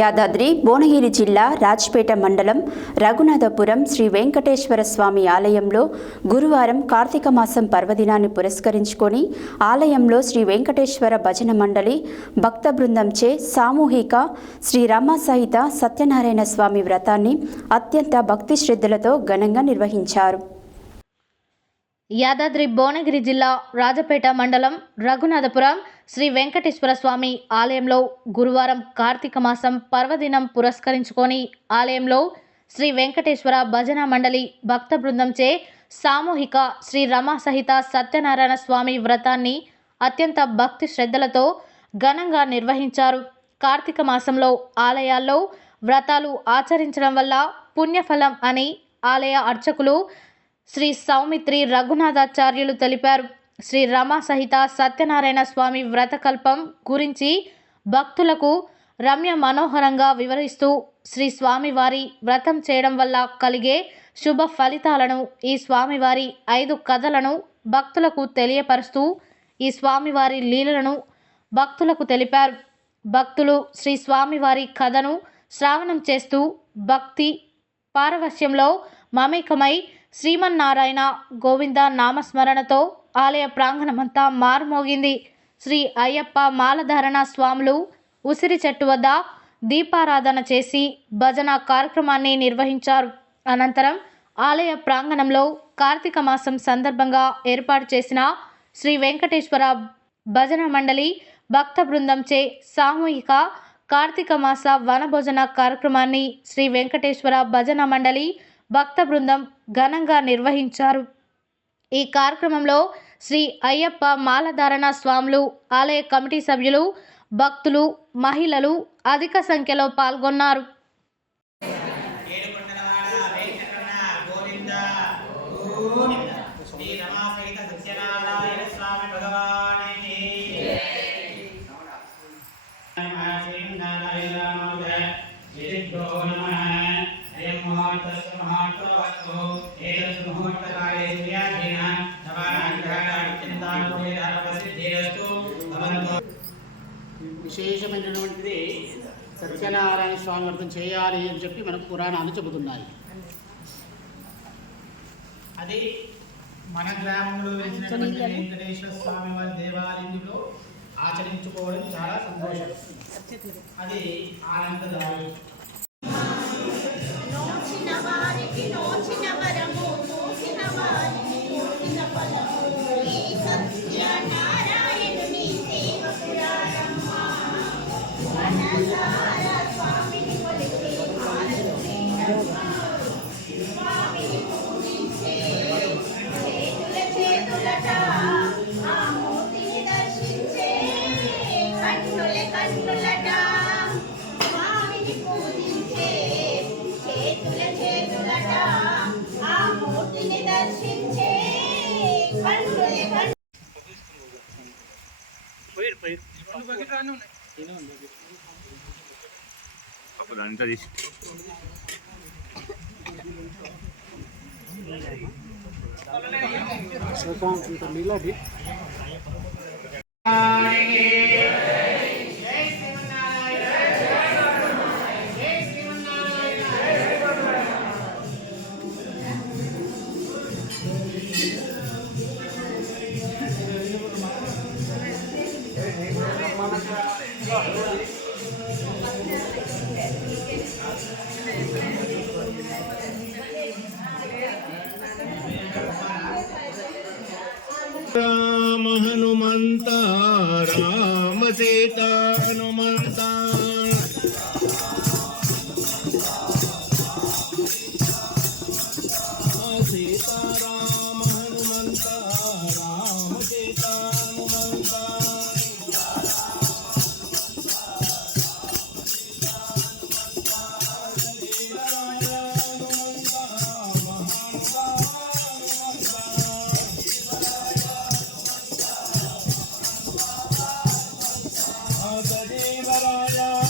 యాదాద్రి భువనగిరి జిల్లా రాజ్పేట మండలం రఘునాథపురం శ్రీ వెంకటేశ్వర స్వామి ఆలయంలో గురువారం కార్తీక మాసం పర్వదినాన్ని పురస్కరించుకొని ఆలయంలో శ్రీ వెంకటేశ్వర భజన మండలి భక్త బృందంచే సామూహిక శ్రీ రమ సహిత సత్యనారాయణ స్వామి వ్రతాన్ని అత్యంత భక్తి శ్రద్ధలతో ఘనంగా నిర్వహించారు. యాదాద్రి భువనగిరి జిల్లా రాజపేట మండలం రఘునాథపురం శ్రీ వెంకటేశ్వర స్వామి ఆలయంలో గురువారం కార్తీక మాసం పర్వదినం పురస్కరించుకొని ఆలయంలో శ్రీ వెంకటేశ్వర భజన మండలి భక్త బృందంచే సామూహిక శ్రీ రమ సహిత సత్యనారాయణ స్వామి వ్రతాన్ని అత్యంత భక్తి శ్రద్ధలతో ఘనంగా నిర్వహించారు. కార్తీక మాసంలో ఆలయాల్లో వ్రతాలు ఆచరించడం వల్ల పుణ్యఫలం అని ఆలయ అర్చకులు శ్రీ సౌమిత్రి రఘునాథాచార్యులు తెలిపారు. శ్రీ రమ సహిత సత్యనారాయణ స్వామి వ్రతకల్పం గురించి భక్తులకు రమ్య మనోహరంగా వివరిస్తూ శ్రీ స్వామివారి వ్రతం చేయడం వల్ల కలిగే శుభ ఫలితాలను ఈ స్వామివారి 5 కథలను భక్తులకు తెలియపరుస్తూ ఈ స్వామివారి లీలలను భక్తులకు తెలిపారు. భక్తులు శ్రీ స్వామివారి కథను శ్రావణం చేస్తూ భక్తి పారవశ్యంలో మమేకమై శ్రీమన్నారాయణ గోవింద నామస్మరణతో ఆలయ ప్రాంగణమంతా మారుమోగింది. శ్రీ అయ్యప్ప మాలధారణ స్వాములు ఉసిరి చెట్టు వద్ద దీపారాధన చేసి భజన కార్యక్రమాన్ని నిర్వహించారు. అనంతరం ఆలయ ప్రాంగణంలో కార్తీక మాసం సందర్భంగా ఏర్పాటు చేసిన శ్రీ వెంకటేశ్వర భజన మండలి భక్త బృందంచే సామూహిక కార్తీక మాస వనభోజన కార్యక్రమాన్ని శ్రీ వెంకటేశ్వర భజన మండలి భక్త బృందం ఘనంగా నిర్వహించారు. ఈ కార్యక్రమంలో శ్రీ అయ్యప్ప మాలధారణ స్వాములు ఆలయ కమిటీ సభ్యులు భక్తులు మహిళలు అధిక సంఖ్యలో పాల్గొన్నారు. విశేషమైనటువంటిది సత్యనారాయణ స్వామి వ్రతం చేయాలి అని చెప్పి మనకు పురాణాలు చెబుతున్నాయి. అది మన గ్రామంలో వెలిసినటువంటి వెంకటేశ్వర స్వామి వారి దేవాలయంలో ఆచరించుకోవడం చాలా సంతోషం. అది ఆనందదాయకం. అంతా తీసి राम हनुमंत राम सीता हनुमंत सीता राम हनुमंत राम सीता हनुमंत Radha